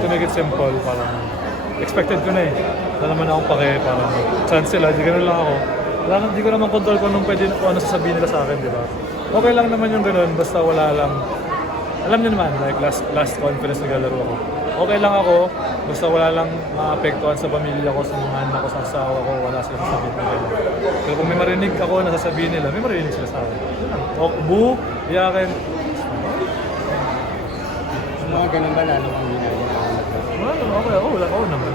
to make it simple, parang expected ko na eh. Wala naman akong pake, parang chance sila, di ganun lang ako. Di ko naman control kung ano sasabihin nila sa akin, di ba? Okay lang naman yung ganun, basta wala lang. Alam niyo naman, like last conference naglalaro ako. Okay lang ako, basta wala lang maapektuhan sa pamilya ko, sa mga anak ko, sa asawa ko, wala silang sasabihin nila. Pero kung may marinig ako na sasabihin nila, may marinig sila sa akin. O, boo, iyakin. Mga ganun ba lalo ang ginagawa? Okay, oo naman.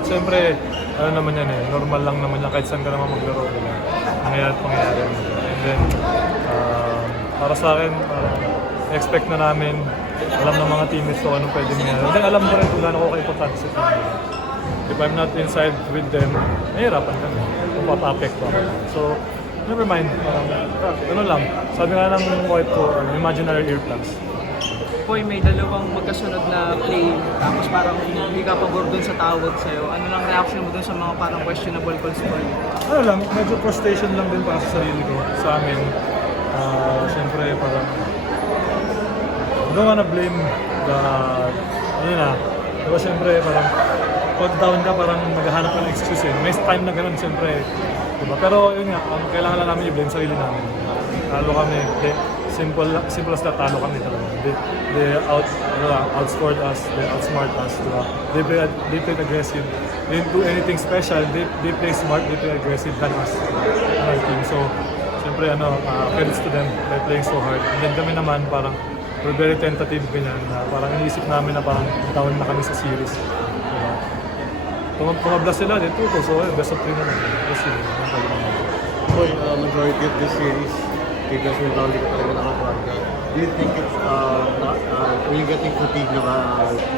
Siyempre, ano naman yan eh, normal lang naman yan kahit saan ka naman maglaro. Nangyayari at pangyayari. And then, para sa akin, expect na namin, alam ng mga teammates ko anong pwede mangyari. And then alam ko rin kung gaano ko ka-importante sa team nila. If I'm not inside with them, nahihirapan kami kung papa-apekto ako. So, never mind. Ano lang, sabi nga ng wife ko, imaginary earplugs. Boy, may dalawang magkasunod na play, tapos parang hindi ka pabor dun sa tawag sa'yo. Ano lang reaction mo dun sa mga parang questionable calls mo? Ano lang, medyo frustration lang din para sa sarili ko, sa amin. Siyempre, parang I don't wanna blame the, ano na, diba siyempre parang pag down ka parang maghahanap ka ng excuse eh. May time na ganun siyempre, diba? Pero yun nga, kailangan lang namin i-blame sarili namin. Talo kami, simple as that, talo kami talaga. They outscored us, they outsmart us, diba? They played aggressive. They didn't do anything special, they play smart, they play aggressive than us, our team. So, siyempre credits to them, by playing so hard. And then kami naman parang we're very tentative ganyan na parang iniisip namin na parang down na kami sa series. Tumablas sila din tuto, so best of 3 na lang. Best of 3. Boy, majority of this series, because we're probably talaga nakakarga. Do you think it's, are you getting fatigued na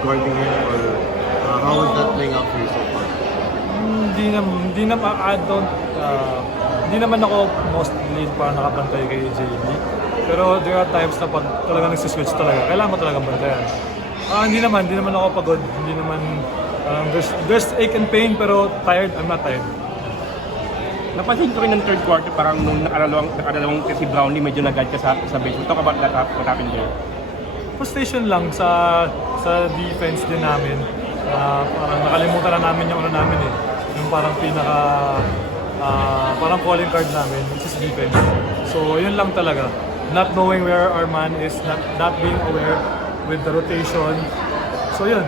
guarding him, or how was that playing out for you so far? Hindi naman ako mostly parang nakapantay kay JB. Pero there are times na pag talaga nagsiswitch talaga, kailangan mo talagang bantayan. Hindi naman ako pagod. Hindi naman, there's ache and pain pero tired, I'm not tired. Napansin ko rin ng third quarter, parang nung nakaralawang si Brownlee, medyo nag-guide ka sa base. Talk about that, what happened there? Frustration lang sa defense din namin. Parang nakalimutan na namin yung ano namin eh. Yung parang parang calling card namin, which is defense. So yun lang talaga. Not knowing where our man is, not being aware with the rotation. So yun.